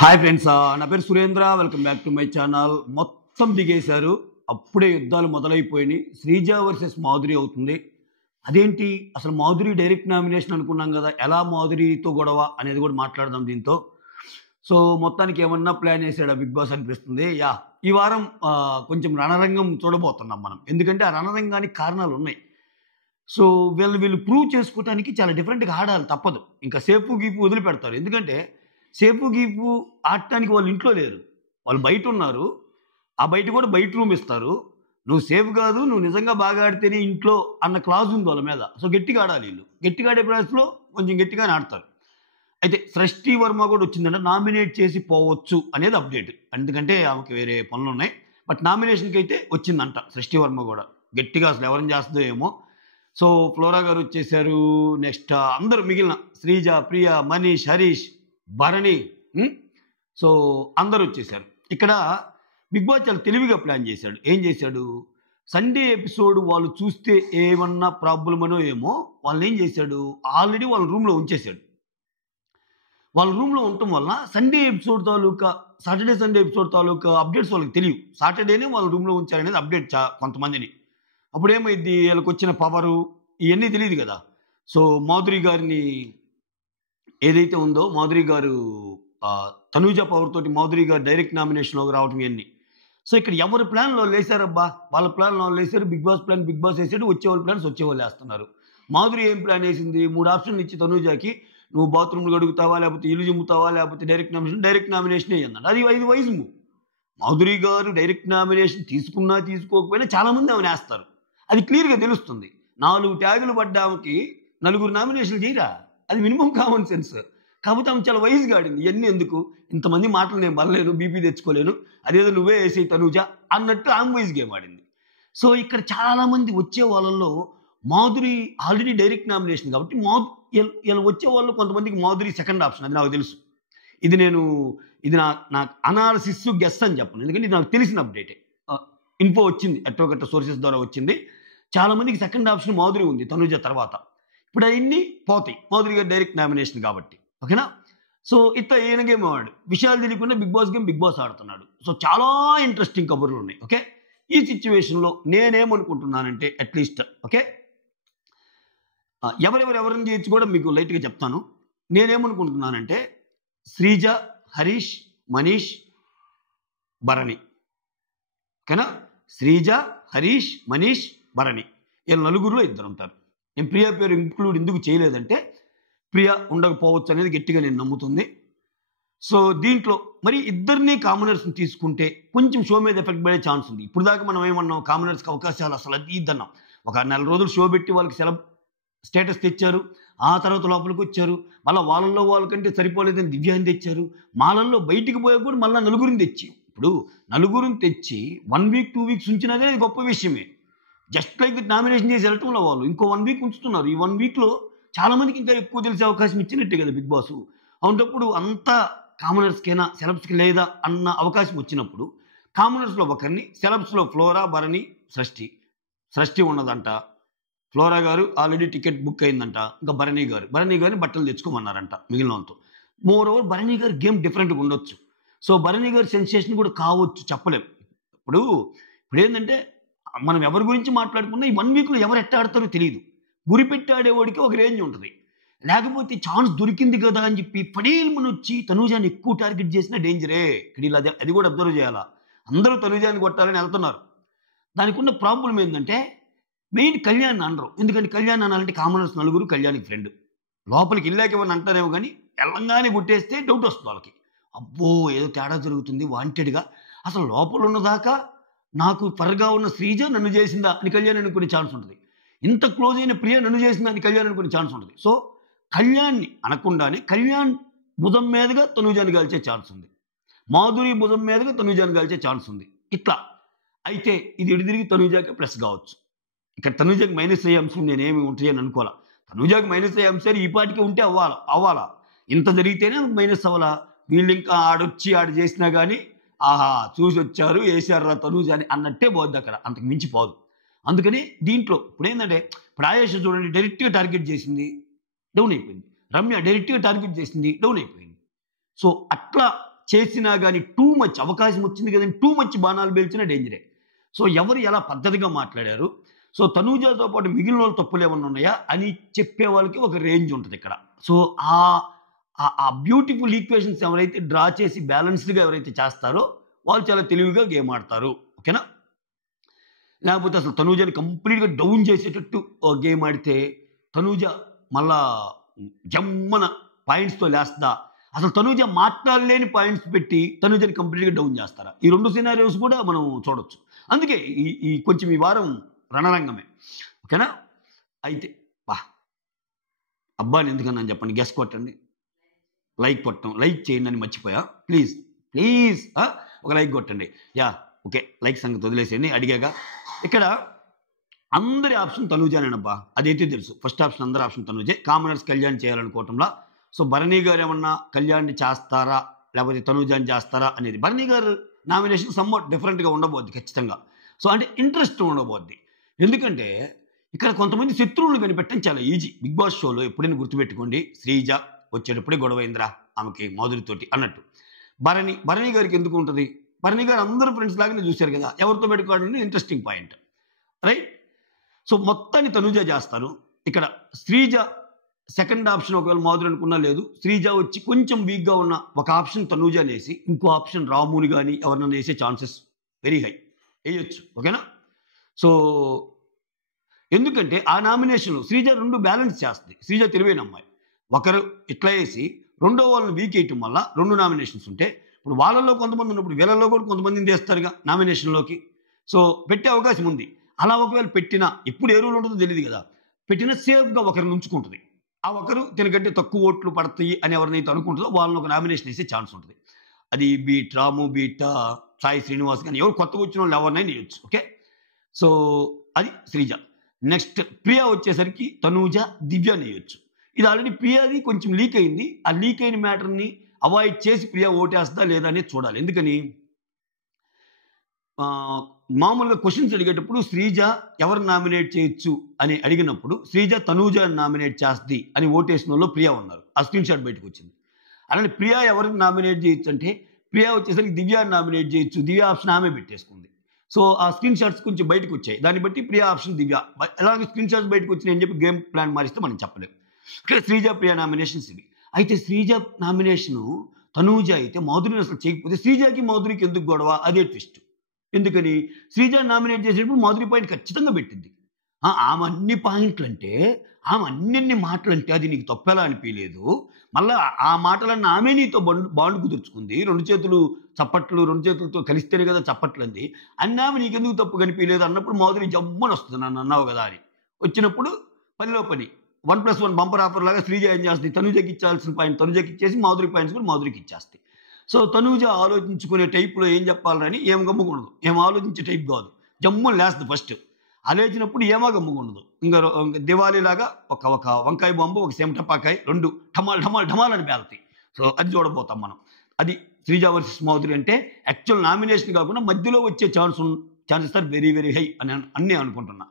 Hi friends, నా పేరు Surendra. Welcome back to my channel. మొత్తం దిగేశారు, అప్పుడే యుద్ధాలు మొదలైపోయినాయి. శ్రీజ వర్సెస్ మాధురి అవుతుంది. అదేంటి అసలు మాధురి డైరెక్ట్ నామినేషన్ అనుకున్నాం కదా, ఎలా మాధురితో గొడవ అనేది కూడా మాట్లాడదాం దీంతో. సో మొత్తానికి ఏమన్నా ప్లాన్ వేసాడా బిగ్ బాస్ అనిపిస్తుంది. ఈ వారం కొంచెం రణరంగం చూడబోతున్నాం మనం, ఎందుకంటే ఆ రణరంగానికి కారణాలు ఉన్నాయి. సో వీళ్ళు ప్రూవ్ చేసుకోవడానికి చాలా డిఫరెంట్గా ఆడాలి, తప్పదు. ఇంకా సేపు గీపు వదిలిపెడతారు, ఎందుకంటే సేపు గీపు ఆడటానికి వాళ్ళు ఇంట్లో లేరు, వాళ్ళు బయట ఉన్నారు. ఆ బయట కూడా బయట రూమ్ ఇస్తారు. నువ్వు సేఫ్ కాదు, నువ్వు నిజంగా బాగా ఆడితేనే ఇంట్లో అన్న క్లాజ్ ఉంది వాళ్ళ మీద. సో గట్టిగా ఆడాలి వీళ్ళు. గట్టిగా ఆడే ప్రాసెస్లో కొంచెం గట్టిగానే ఆడతారు. అయితే సృష్టి వర్మ కూడా వచ్చిందంటే నామినేట్ చేసి పోవచ్చు అనేది అప్డేట్, ఎందుకంటే ఆమెకి వేరే పనులు ఉన్నాయి. బట్ నామినేషన్కి అయితే వచ్చిందంట సృష్టి వర్మ కూడా. గట్టిగా అసలు ఎవరిని చేస్తుందో ఏమో. సో ఫ్లోరా గారు వచ్చేసారు. నెక్స్ట్ అందరూ మిగిలిన శ్రీజ, ప్రియ, మనీష్, హరీష్, భరణి, సో అందరూ వచ్చేసారు. ఇక్కడ బిగ్ బాస్ చాలా తెలివిగా ప్లాన్ చేశాడు. ఏం చేశాడు, సండే ఎపిసోడ్ వాళ్ళు చూస్తే ఏమన్నా ప్రాబ్లం అనో ఏమో, వాళ్ళు ఏం చేశాడు, ఆల్రెడీ వాళ్ళ రూమ్లో ఉంచేశాడు. వాళ్ళ రూమ్లో ఉండటం వల్ల సండే ఎపిసోడ్ తాలూకా, సాటర్డే సండే ఎపిసోడ్ తాలూకా అప్డేట్స్ వాళ్ళకి తెలియవు. సాటర్డేనే వాళ్ళ రూమ్లో ఉంచారనేది అప్డేట్ కొంతమందిని. అప్పుడు ఏమైంది, వీళ్ళకి వచ్చిన పవరు ఇవన్నీ తెలియదు కదా. సో మాధురి గారిని ఏదైతే ఉందో, మాధురి గారు తనూజ పవర్ తోటి మాధురి గారు డైరెక్ట్ నామినేషన్లోకి రావడం ఇవన్నీ. సో ఇక్కడ ఎవరి ప్లాన్లో లేసారబ్బా, వాళ్ళ ప్లాన్లో వేసారు. Bigg Boss plan Bigg Boss వేసాడు, వచ్చేవాళ్ళ ప్లాన్స్ వచ్చేవాళ్ళు వేస్తున్నారు. మాధురి ఏం ప్లాన్ వేసింది, 3 ఆప్షన్లు ఇచ్చి తనూజకి, నువ్వు బాత్రూమ్లు గడుగుతావా, లేకపోతే ఇల్లు జిమ్ముతావా, లేకపోతే డైరెక్ట్ నామినేషన్ అయ్యిందంట. అది వైజ్ మూవ్. మాధురి గారు డైరెక్ట్ నామినేషన్ తీసుకున్నా తీసుకోకపోయినా చాలామంది ఆమెను వేస్తారు, అది క్లియర్గా తెలుస్తుంది. 4 ట్యాగులు పడ్డామకి 4 నామినేషన్లు చేయరా, అది మినిమం కామన్ సెన్స్. కాకపోతే ఆమె చాలా వైజ్గా ఆడింది. ఇవన్నీ ఎందుకు, ఇంతమంది మాటలు నేను బరలేను, బీపీ తెచ్చుకోలేను, అదేదో నువ్వే వేసే తనూజ అన్నట్టు ఆమె వైజ్ గేమ్ ఆడింది. సో ఇక్కడ చాలామంది వచ్చే వాళ్ళల్లో మాధురి ఆల్రెడీ డైరెక్ట్ నామినేషన్ కాబట్టి ఇలా వచ్చే వాళ్ళు కొంతమందికి మాధురి సెకండ్ ఆప్షన్, అది నాకు తెలుసు. ఇది నా అనాలిసిస్ గెస్ అని చెప్పను, ఎందుకంటే ఇది నాకు తెలిసిన అప్డేటే. ఇన్ఫో వచ్చింది, ఎట్టోగట్ట సోర్సెస్ ద్వారా వచ్చింది. చాలామందికి సెకండ్ ఆప్షన్ మాధురి ఉంది తనూజ తర్వాత. ఇప్పుడు అవన్నీ పోతాయి, మాధురి గారు డైరెక్ట్ నామినేషన్ కాబట్టి. ఓకేనా. సో ఈయన గేమ్ ఆడు, విషయాలు తెలియకుండా Bigg Boss game Bigg Boss ఆడుతున్నాడు. సో చాలా ఇంట్రెస్టింగ్ కబుర్లు ఉన్నాయి. ఓకే, ఈ సిచ్యువేషన్లో నేనేమనుకుంటున్నానంటే, అట్లీస్ట్ ఓకే, ఎవరిని చేయొచ్చు కూడా మీకు లైట్గా చెప్తాను. నేనేమనుకుంటున్నానంటే శ్రీజ, హరీష్, మనీష్, భరణి. ఓకేనా, శ్రీజ, హరీష్, మనీష్, భరణి, వీళ్ళ నలుగురిలో 2 ఉంటారు. నేను ప్రియా పేరు ఇంక్లూడ్ ఎందుకు చేయలేదంటే, ప్రియా ఉండకపోవచ్చు అనేది గట్టిగా నేను నమ్ముతుంది. సో దీంట్లో మరి ఇద్దరిని కామనర్స్ని తీసుకుంటే కొంచెం షో మీద ఎఫెక్ట్ పడే ఛాన్స్ ఉంది. ఇప్పుడు దాకా మనం ఏమన్నాం, కామనర్స్కి అవకాశాలు అసలు అది ఇద్దన్నాం. ఒక 4 రోజులు షో పెట్టి వాళ్ళకి స్టేటస్ తెచ్చారు, ఆ తర్వాత లోపలికి వచ్చారు. మళ్ళీ వాళ్ళకంటే సరిపోలేదని దివ్యాన్ని తెచ్చారు. మాలల్లో బయటికి పోయా కూడా మళ్ళీ 4 తెచ్చి, ఇప్పుడు 4 తెచ్చి 1 వీక్ 2 వీక్స్ ఉంచినదే అది గొప్ప విషయమే. జస్ట్ లైక్ నామినేషన్ చేసి వెళ్ళటంలో వాళ్ళు ఇంకో 1 వీక్ ఉంచుతున్నారు. ఈ 1 వీక్లో చాలామందికి ఇంకా ఎక్కువ తెలిసే అవకాశం ఇచ్చినట్టే కదా బిగ్ బాస్. అవునప్పుడు అంతా కామనర్స్కైనా సెలబ్స్కి లేదా అన్న అవకాశం వచ్చినప్పుడు కామనర్స్లో ఒకరిని, సెలబ్స్లో ఫ్లోరా, భరణి, సృష్టి ఉన్నదంట. ఫ్లోరా గారు ఆల్రెడీ టికెట్ బుక్ అయిందంట. ఇంకా భరణి గారిని బట్టలు తెచ్చుకోమన్నారంట మిగిలిన వాళ్ళతో. మోర్ ఓవర్ భరణి గారి గేమ్ డిఫరెంట్గా ఉండొచ్చు. సో భరణి గారి సెన్సేషన్ కూడా కావచ్చు, చెప్పలేం. ఇప్పుడు ఏంటంటే మనం ఎవరి గురించి మాట్లాడుకున్నా ఈ 1 వీక్లో ఎవరు ఎట్ట ఆడతారో తెలియదు. గురిపెట్టి ఆడేవాడికి ఒక రేంజ్ ఉంటుంది. లేకపోతే ఛాన్స్ దొరికింది కదా అని చెప్పి పడేల్మని వచ్చి తనూజాన్ని ఎక్కువ టార్గెట్ చేసినా డేంజరే. ఇక్కడ అది కూడా అబ్జర్వ్ చేయాలా. అందరూ తనూజాన్ని కొట్టాలని వెళ్తున్నారు. దానికి ఉన్న ప్రాబ్లం ఏంటంటే మెయిన్ కళ్యాణ్ అనరు. ఎందుకంటే కళ్యాణ్ అనాలంటే కామనర్స్ 4 కళ్యాణ్కి ఫ్రెండ్. లోపలికి వెళ్ళాక ఏమని అంటారేమో కానీ వెళ్ళంగానే కొట్టేస్తే డౌట్ వస్తుంది వాళ్ళకి. అబ్బో ఏదో తేడా జరుగుతుంది వాంటెడ్గా. అసలు లోపల ఉన్నదాకా నాకు పరగా ఉన్న శ్రీజ నన్ను చేసిందా అని కళ్యాణ్ అనుకునే ఛాన్స్ ఉంటుంది. ఇంత క్లోజ్ అయిన ప్రియ నన్ను చేసిందా అని కళ్యాణ్ అనుకునే ఛాన్స్ ఉంటుంది. సో కళ్యాణ్ని అనకుండానే కళ్యాణ్ భుజం మీదుగా తనూజాన్ని కాల్చే ఛాన్స్ ఉంది, మాధురి భుజం మీదుగా తనూజాన్ని కాల్చే ఛాన్స్ ఉంది. ఇట్లా అయితే ఇది తిరిగి తనూజాకి ప్లస్ కావచ్చు. ఇక్కడ తనూజాకి మైనస్ అయ్యే అంశం నేనేమి ఉంటాయని అనుకోవాలా. తనూజాకి మైనస్ అయ్యే అంశాలు ఈ పాటికి ఉంటే అవ్వాలా. ఇంత జరిగితేనే మైనస్ అవ్వాలా. వీళ్ళు ఇంకా ఆడు చేసినా కానీ ఆహా చూసి వచ్చారు వేసారా తనూజాని అన్నట్టే పోద్ది, అక్కడ అంతకు మించి పోదు. అందుకని దీంట్లో ఇప్పుడు ఏంటంటే, ఇప్పుడు ఆయేష చూడండి, డైరెక్ట్గా టార్గెట్ చేసింది, డౌన్ అయిపోయింది. రమ్య డైరెక్ట్గా టార్గెట్ చేసింది, డౌన్ అయిపోయింది. సో అట్లా చేసినా కానీ టూ మచ్ అవకాశం వచ్చింది కదండి, టూ మచ్ బాణాలు పేల్చినా డేంజరే. సో ఎవరు ఎలా పద్ధతిగా మాట్లాడారు, సో తనూజాతో పాటు మిగిలిన వాళ్ళు తప్పులు ఏమన్నా ఉన్నాయా అని చెప్పే వాళ్ళకి ఒక రేంజ్ ఉంటుంది ఇక్కడ. సో ఆ బ్యూటిఫుల్ ఈక్వేషన్స్ ఎవరైతే డ్రా చేసి బ్యాలెన్స్డ్గా ఎవరైతే చేస్తారో వాళ్ళు చాలా తెలివిగా గేమ్ ఆడతారు. ఓకేనా? లేకపోతే అసలు తనూజని కంప్లీట్గా డౌన్ చేసేటట్టు గేమ్ ఆడితే తనూజ మళ్ళా జమ్మన పాయింట్స్తో లేస్తా, అసలు తనూజ మాట్లాడలేని పాయింట్స్ పెట్టి తనూజని కంప్లీట్గా డౌన్ చేస్తారా? ఈ రెండు సినారియోస్ కూడా మనం చూడొచ్చు. అందుకే ఈ కొంచెం ఈ వారం రణరంగమే. ఓకేనా? అయితే అబ్బాని ఎందుకన్నా చెప్పండి, గెస్ కొట్టండి, లైక్ కొట్టం, లైక్ చేయండి అని మర్చిపోయా, ప్లీజ్ ప్లీజ్ ఒక లైక్ కొట్టండి. యా ఓకే, లైక్ సంగతి వదిలేసేయండి. అడిగాక ఇక్కడ అందరి ఆప్షన్ తనూజానేనబ్బా, అదైతే తెలుసు. ఫస్ట్ ఆప్షన్ అందరి ఆప్షన్ తనూజే. కామనర్స్ కళ్యాణ్ చేయాలనుకోవటంలా. సో భరణి గారు ఏమన్నా కళ్యాణ్ని చేస్తారా లేకపోతే తనూజాని చేస్తారా అనేది, భరణి గారు నామినేషన్ సమ్వాట్ డిఫరెంట్గా ఉండబోద్ది ఖచ్చితంగా. సో అంటే ఇంట్రెస్ట్ ఉండబోద్ది. ఎందుకంటే ఇక్కడ కొంతమంది శత్రువులు కనిపెట్టడం చాలా ఈజీ. బిగ్ బాస్ షోలో ఎప్పుడైనా గుర్తుపెట్టుకోండి, శ్రీజ వచ్చేటప్పుడే గొడవైందిరా ఆమెకి మాధురితోటి అన్నట్టు. భరణి గారికి ఎందుకు ఉంటుంది? భరణి గారు అందరూ ఫ్రెండ్స్ లాగానే చూశారు కదా, ఎవరితో పెట్టుకోవడం ఇంట్రెస్టింగ్ పాయింట్, రైట్? సో మొత్తాన్ని తనూజ చేస్తారు. ఇక్కడ శ్రీజ సెకండ్ ఆప్షన్ ఒకవేళ మాధురి అనుకున్నా లేదు, శ్రీజ వచ్చి కొంచెం వీక్గా ఉన్న ఒక ఆప్షన్ తనూజ వేసి ఇంకో ఆప్షన్ రాముని కానీ ఎవరినైనా వేసే ఛాన్సెస్ వెరీ హై, వేయచ్చు. ఓకేనా? సో ఎందుకంటే ఆ నామినేషన్లో శ్రీజ రెండు బ్యాలెన్స్ చేస్తుంది. శ్రీజ తెలివైన అమ్మాయి. ఒకరు ఇట్లా వేసి రెండో వాళ్ళని వీక్ వేయటం వల్ల రెండు నామినేషన్స్ ఉంటే ఇప్పుడు వాళ్ళల్లో కొంతమంది ఉన్నప్పుడు వీళ్ళల్లో కూడా కొంతమందిని తీస్తారుగా నామినేషన్లోకి. సో పెట్టే అవకాశం ఉంది. అలా ఒకవేళ పెట్టినా ఇప్పుడు ఏ రూల్ ఉంటుందో తెలియదు కదా, పెట్టినా సేఫ్గా ఒకరిని ఉంచుకుంటుంది. ఆ ఒకరు తినకంటే తక్కువ ఓట్లు పడతాయి అని ఎవరినైతే అనుకుంటుందో వాళ్ళని ఒక నామినేషన్ వేసే ఛాన్స్ ఉంటుంది. అది బీట్ రాము, బీట్ సాయి శ్రీనివాస్ కానీ ఎవరు కొత్తగా వచ్చిన వాళ్ళు ఎవరినైనా వేయచ్చు. ఓకే, సో అది శ్రీజ. నెక్స్ట్ ప్రియా వచ్చేసరికి తనూజ, దివ్య వేయచ్చు. ఇది ఆల్రెడీ ప్రియాది కొంచెం లీక్ అయింది. ఆ లీక్ అయిన మ్యాటర్ని అవాయిడ్ చేసి ప్రియా ఓటేస్తా లేదా అనేది చూడాలి. ఎందుకని మామూలుగా క్వశ్చన్స్ అడిగేటప్పుడు శ్రీజ ఎవరు నామినేట్ చేయొచ్చు అని అడిగినప్పుడు శ్రీజ తనూజ నామినేట్ చేస్తుంది అని ఓటేసిన వాళ్ళు ప్రియా ఉన్నారు. ఆ స్క్రీన్ షాట్ బయటకు వచ్చింది. అలానే ప్రియా ఎవరిని నామినేట్ చేయొచ్చు అంటే ప్రియా వచ్చేసరికి దివ్యాని నామినేట్ చేయొచ్చు, దివ్య ఆప్షన్ ఆమె పెట్టేసుకుంది. సో ఆ స్క్రీన్ షాట్స్ కొంచెం బయటకు వచ్చాయి. దాన్ని బట్టి ప్రియా ఆప్షన్ దివ్య, అలాగే స్క్రీన్ షాట్స్ బయటకు వచ్చినాయి అని చెప్పి గేమ్ ప్లాన్ మారిస్తే మనం చెప్పలేము. ఇక్కడ శ్రీజ ప్రియా నామినేషన్స్ ఇవి. అయితే శ్రీజ నామినేషను తనూజ అయితే మాధురిని అసలు చేయకపోతే శ్రీజకి మాధురికి ఎందుకు గొడవ, అదే ట్విస్ట్. ఎందుకని శ్రీజ నామినేట్ చేసేటప్పుడు మాధురి పాయింట్ ఖచ్చితంగా పెట్టింది. ఆమె అన్ని పాయింట్లు అంటే ఆమె అన్ని మాటలు అంటే అది నీకు తప్పెలా అనిపించలేదు. మళ్ళీ ఆ మాటలన్నీ ఆమె నీతో బాండ్ కుదుర్చుకుంది. రెండు చేతులు చప్పట్లు, రెండు చేతులతో కలిస్తేనే కదా చప్పట్లు అంది. ఆమె నీకెందుకు తప్పు కనిపించలేదు అన్నప్పుడు మాధురి జమ్మని వస్తుంది, నన్ను అన్నావు కదా అని. వచ్చినప్పుడు పనిలో పని 1+1 బంపర్ ఆఫర్ లాగా శ్రీజ ఏం చేస్తుంది, తనూజకి ఇచ్చాల్సిన పాయింట్ తనూజకి ఇచ్చేసి మాధురి పాయింట్స్ కూడా మాధురికి ఇచ్చేస్తాయి. సో తనూజ ఆలోచించుకునే టైప్లో ఏం చెప్పాలని ఏం గమ్ముకుండదు, ఏం ఆలోచించే టైప్ కాదు, జమ్ముని లేస్తుంది ఫస్ట్. అలేచినప్పుడు ఏమో గమ్ముకుండదు. ఇంకా దివాళీలాగా ఒక వంకాయ బాంబు, ఒక సెమటపాకాయ, రెండు ఢమాల్ ఢమాల్ ఢమాల్ అని పేలుతాయి. సో అది చూడబోతాం మనం. అది శ్రీజ వర్సెస్ మాధురి అంటే యాక్చువల్ నామినేషన్ కాకుండా మధ్యలో వచ్చే chances are very very high అని అన్నీ అనుకుంటున్నా.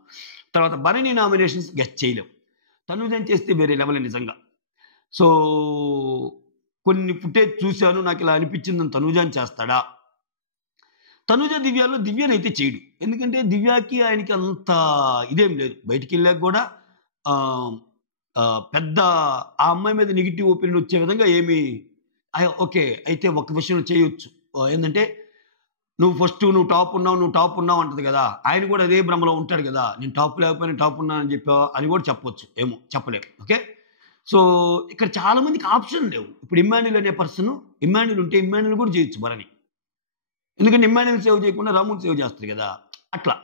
తర్వాత భరణి నామినేషన్స్ గెస్ట్ చేయలేం, తనూజని చేస్తే వేరే లెవెల్ నిజంగా. సో కొన్ని ఫుటేజ్ చూశాను, నాకు ఇలా అనిపించిందని తనూజని చేస్తాడా? తనూజ దివ్యాలో దివ్యనైతే చేయడు. ఎందుకంటే దివ్యాకి ఆయనకి అంత ఇదేం లేదు. బయటికి వెళ్ళాక కూడా పెద్ద ఆ అమ్మాయి మీద నెగిటివ్ ఒపీనియన్ వచ్చే విధంగా ఏమి ఓకే. అయితే ఒక విషయంలో చేయొచ్చు, ఏంటంటే నువ్వు టాప్ ఉన్నావు అంటది కదా, ఆయన కూడా అదే భ్రమలో ఉంటాడు కదా, నేను టాప్ లేకపోయినా టాప్ ఉన్నానని చెప్పా అని కూడా చెప్పొచ్చు, ఏమో చెప్పలేము. ఓకే, సో ఇక్కడ చాలా మందికి ఆప్షన్ లేవు. ఇప్పుడు ఇమ్మాన్యుల్ అనే పర్సన్, ఇమ్మాన్యుల్ ఉంటే ఇమ్మాన్యుల్ కూడా చేయొచ్చు భరణి, ఎందుకంటే ఇమ్మాన్యుల్ సేవ్ చేయకుండా రాముని సేవ్ చేస్తుంది కదా అట్లా.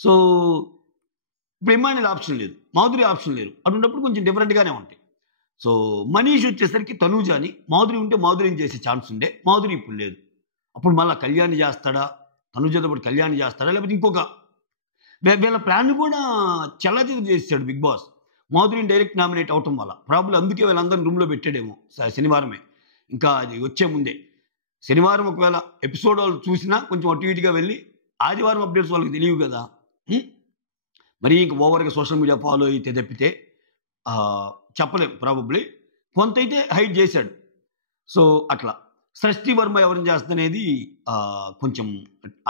సో ఇప్పుడు ఇమ్మాన్యుల్ ఆప్షన్ లేదు, మాధురి ఆప్షన్ లేరు, అటువంటిప్పుడు కొంచెం డిఫరెంట్గానే ఉంటాయి. సో మనీష్ వచ్చేసరికి తనూజని, మాధురి ఉంటే మాధురిని చేసే ఛాన్స్ ఉండే, మాధురి ఇప్పుడు లేదు. అప్పుడు మళ్ళీ కళ్యాణి చేస్తాడా, తనూజతో పాటు కళ్యాణి చేస్తాడా, లేకపోతే ఇంకొక వీళ్ళ ప్లాన్ కూడా చెల్లాచెదురు చేసాడు బిగ్ బాస్. మాధురిని డైరెక్ట్ నామినేట్ అవటం వల్ల ప్రాబ్లం, అందుకే వీళ్ళందరినీ రూమ్లో పెట్టాడేమో శనివారమే, ఇంకా అది వచ్చే ముందే. శనివారం ఒకవేళ ఎపిసోడ్ వాళ్ళు చూసినా కొంచెం అటు ఇటుగా వెళ్ళి ఆదివారం అప్డేట్స్ వాళ్ళకి తెలియవు కదా, మరీ ఇంకా ఓవర్గా సోషల్ మీడియా ఫాలో అయితే తప్పితే చెప్పలేం. ప్రాబబ్లీ కొంత అయితే హైడ్ చేశాడు. సో అట్లా. సృష్టి వర్మ ఎవరిని చేస్తనేది కొంచెం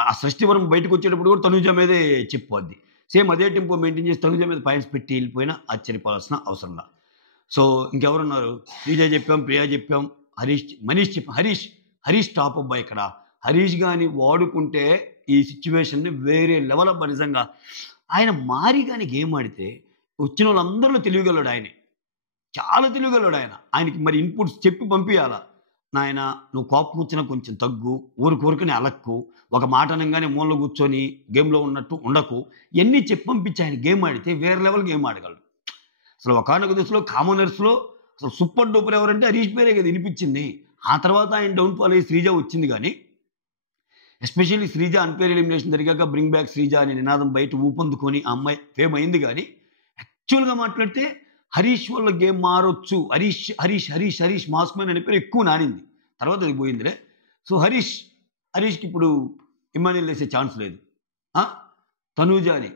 ఆ సృష్టి వర్మ బయటకు వచ్చేటప్పుడు కూడా తనుజ మీదే చెప్పుద్ది. సేమ్ అదే టెంపో మెయింటైన్ చేసి తనుజ మీద పాయింట్స్ పెట్టి వెళ్ళిపోయినా ఆశ్చర్యపోవాల్సిన అవసరం లా. సో ఇంకెవరున్నారు? శ్రీజ చెప్పాం, ప్రియా చెప్పాం, మనీష్ చెప్పాం. హరీష్ టాప్ అబ్బాయి ఇక్కడ. హరీష్ గాని వాడుకుంటే ఈ సిచ్యువేషన్ని వేరే లెవెల్ అబ్బా నిజంగా. ఆయన మారి కానీ గేమ్ ఆడితే వచ్చిన వాళ్ళందరిలో తెలివిగలడు ఆయనే. చాలా తెలివిగలడు ఆయన. ఆయనకి మరి ఇన్పుట్స్ చెప్పి పంపించాలా. నాయన నువ్వు కోపం వచ్చినా కొంచెం తగ్గు, ఊరుకూరుకుని అలక్కు, ఒక మాట అనగానే మూలలో కూర్చొని గేమ్లో ఉన్నట్టు ఉండకు, ఇవన్నీ చెప్పి పంపించి ఆయన గేమ్ ఆడితే వేరే లెవెల్ గేమ్ ఆడగలడు. అసలు ఒకానొక దశలో కామనర్స్లో అసలు సూపర్ డూపర్ ఎవరంటే హరీష్ పేరే కదా వినిపించింది. ఆ తర్వాత ఆయన డౌన్ఫాల్ అయ్యి శ్రీజ వచ్చింది. కానీ ఎస్పెషల్లీ శ్రీజ అన్పేర్ ఎలిమినేషన్ జరిగాక బ్రింగ్ బ్యాక్ శ్రీజ అనే నినాదం బయట ఊపందుకొని ఆ అమ్మాయి ఫేమ్ అయింది. కానీ యాక్చువల్గా మాట్లాడితే హరీష్ వల్ల గేమ్ మారొచ్చు. హరీష్ మాస్మెన్ అనే పేరు ఎక్కువ నానింది, తర్వాత అది పోయిందిలే. సో హరీష్కి ఇప్పుడు ఇమాన్యుల్ వేసే ఛాన్స్ లేదు. తనూజ అని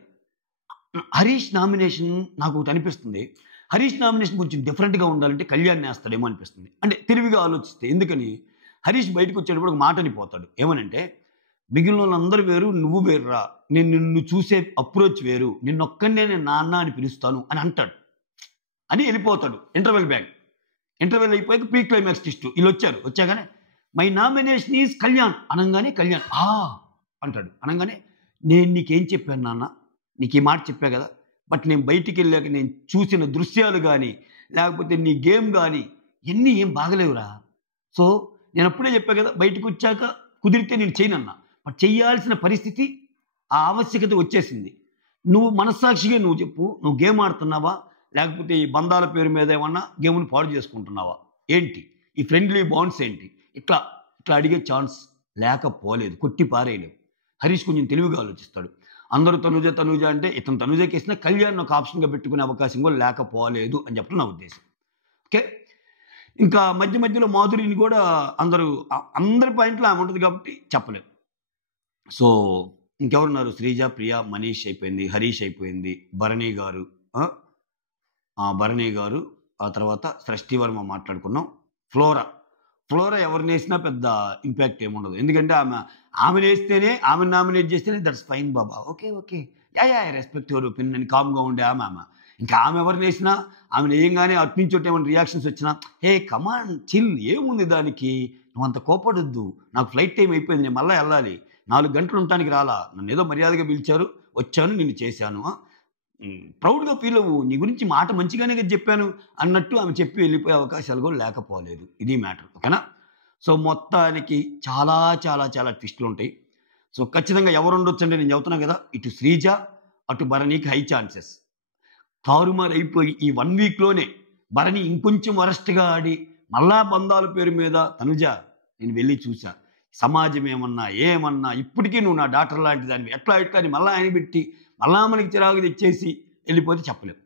హరీష్ నామినేషన్ నాకు ఒకటి అనిపిస్తుంది. హరీష్ నామినేషన్ కొంచెం డిఫరెంట్గా ఉండాలంటే కళ్యాణ్ వేస్తాడేమో అనిపిస్తుంది. అంటే తెలివిగా ఆలోచిస్తే. ఎందుకని హరీష్ బయటకు వచ్చేటప్పుడు ఒక మాట అనిపోతాడు. ఏమనంటే మిగిలిన వాళ్ళందరూ వేరు, నువ్వు వేరురా, నేను నిన్ను చూసే అప్రోచ్ వేరు, నిన్నొక్కనే నేను నాన్న అని పిలుస్తాను అని అంటాడు. అని వెళ్ళిపోతాడు. ఇంటర్వెల్ అయిపోయాక ప్రీ క్లైమాక్స్ ట్విస్ట్ వీళ్ళు వచ్చాగానే మై నామినేషన్ ఈజ్ కళ్యాణ్ అనగానే కళ్యాణ్ అంటాడు. అనగానే నేను నీకేం చెప్పాను నాన్న, నీకు ఈ మాట చెప్పా కదా, బట్ నేను బయటికి వెళ్ళాక నేను చూసిన దృశ్యాలు కానీ లేకపోతే నీ గేమ్ కానీ ఇవన్నీ ఏం బాగలేవురా. సో నేను అప్పుడే చెప్పా కదా, బయటకు వచ్చాక కుదిరితే నేను చేయనన్నా, బట్ చెయ్యాల్సిన పరిస్థితి ఆ ఆవశ్యకత వచ్చేసింది. నువ్వు మనస్సాక్షిగా నువ్వు చెప్పు, నువ్వు గేమ్ ఆడుతున్నావా లేకపోతే ఈ బంధాల పేరు మీద ఏమన్నా గేమ్ని పాడు చేసుకుంటున్నావా ఏంటి, ఈ ఫ్రెండ్లీ బాండ్స్ ఏంటి, ఇట్లా అడిగే ఛాన్స్ లేకపోలేదు, కొట్టి పారేయలేవు. హరీష్ కొంచెం తెలివిగా ఆలోచిస్తాడు. అందరూ తనుజ అంటే ఇతను తనుజకి వేసిన కళ్యాణ్ ఒక ఆప్షన్గా పెట్టుకునే అవకాశం కూడా లేకపోలేదు అని చెప్పడం నా ఉద్దేశం. ఓకే, ఇంకా మధ్యలో మాధురిని కూడా అందరి పాయింట్లో ఆమె ఉంటుంది కాబట్టి చెప్పలేము. సో ఇంకెవరున్నారు? శ్రీజ, ప్రియా, మనీష్ అయిపోయింది, హరీష్ అయిపోయింది, భరణి గారు, ఆ తర్వాత సృష్టి వర్మ మాట్లాడుకున్నాం. ఫ్లోరా ఎవరిని వేసినా పెద్ద ఇంపాక్ట్ ఏముండదు. ఎందుకంటే ఆమెను వేస్తేనే, ఆమెను నామినేట్ చేస్తేనే that's fine Baba, okay yeah respect your opinion అని కామ్గా ఉండే ఆమె. ఇంకా ఆమె ఎవరిని వేసినా, ఆమెను వేయంగానే అటు నుంచి ఏమైనా రియాక్షన్స్ వచ్చినా హే కమాన్ చిల్, ఏముంది దానికి, నువ్వు అంత కోపడొద్దు, నాకు ఫ్లైట్ టైం అయిపోయింది, నేను మళ్ళీ వెళ్ళాలి, 4 గంటలు ఉండటానికి రాలా, నన్ను ఏదో మర్యాదగా పిలిచారు, వచ్చాను, నిన్ను చేశాను, ప్రౌడ్గా ఫీల్ అవ్వు, నీ గురించి మాట మంచిగానే చెప్పాను అన్నట్టు ఆమె చెప్పి వెళ్ళిపోయే అవకాశాలు కూడా లేకపోలేదు. ఇది మ్యాటర్. ఓకేనా? సో మొత్తానికి చాలా చాలా చాలా ట్విస్టులు ఉంటాయి. సో ఖచ్చితంగా ఎవరు ఉండొచ్చు అంటే నేను చెబుతున్నా కదా, ఇటు శ్రీజ అటు భరణికి హై ఛాన్సెస్. తారుమారు అయిపోయి ఈ 1 వీక్లోనే భరణి ఇంకొంచెం వరస్ట్గా ఆడి మళ్ళా బంధాల పేరు మీద తనుజ నేను వెళ్ళి చూసా, సమాజం ఏమన్నా ఇప్పటికీ నువ్వు నా డాక్టర్ లాంటి దానివి, ఎట్లా అని మళ్ళీ ఆయన పెట్టి మళ్ళా మనకి చిరాకు తెచ్చేసి వెళ్ళిపోతే చెప్పలేము.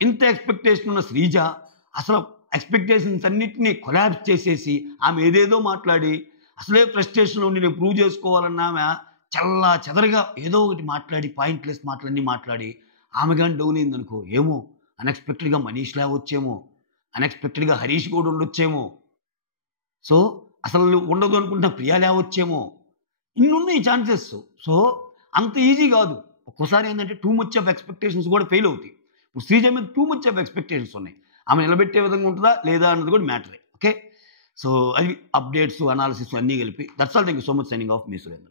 ఇంత ఎక్స్పెక్టేషన్ ఉన్న శ్రీజ అసలు ఎక్స్పెక్టేషన్స్ అన్నింటినీ కొలాబ్స్ చేసేసి ఆమె ఏదేదో మాట్లాడి అసలే ఫ్రస్ట్రేషన్లో ఉండి నేను ప్రూవ్ చేసుకోవాలన్న ఆమె చల్లా చెదరగా ఏదో ఒకటి మాట్లాడి పాయింట్లెస్ మాటలన్నీ మాట్లాడి ఆమె కానీ డౌన్ అయిందనుకో, ఏమో అన్ఎక్స్పెక్టెడ్గా మనీష్ లేవచ్చేమో, అన్ఎక్స్పెక్టెడ్గా హరీష్ కూడా ఉండొచ్చేమో, సో అసలు ఉండదు అనుకుంటున్న ప్రియా లేవచ్చేమో, ఇన్నున్నాయి ఛాన్సెస్. సో అంత ఈజీ కాదు. ఒక్కోసారి ఏంటంటే టూ మచ్ ఆఫ్ ఎక్స్పెక్టేషన్స్ కూడా ఫెయిల్ అవుతాయి. ఇప్పుడు శ్రీజ మీద టూ మచ్ ఆఫ్ ఎక్స్పెక్టేషన్స్ ఉన్నాయి, ఆమె నిలబెట్టే విధంగా ఉంటుందా లేదా అన్నది కూడా మ్యాటరే. ఓకే, సో అది అప్డేట్స్, అనాలిసిస్ అన్నీ కలిపి. That's all. Thank you so much. Signing off, me Surendra.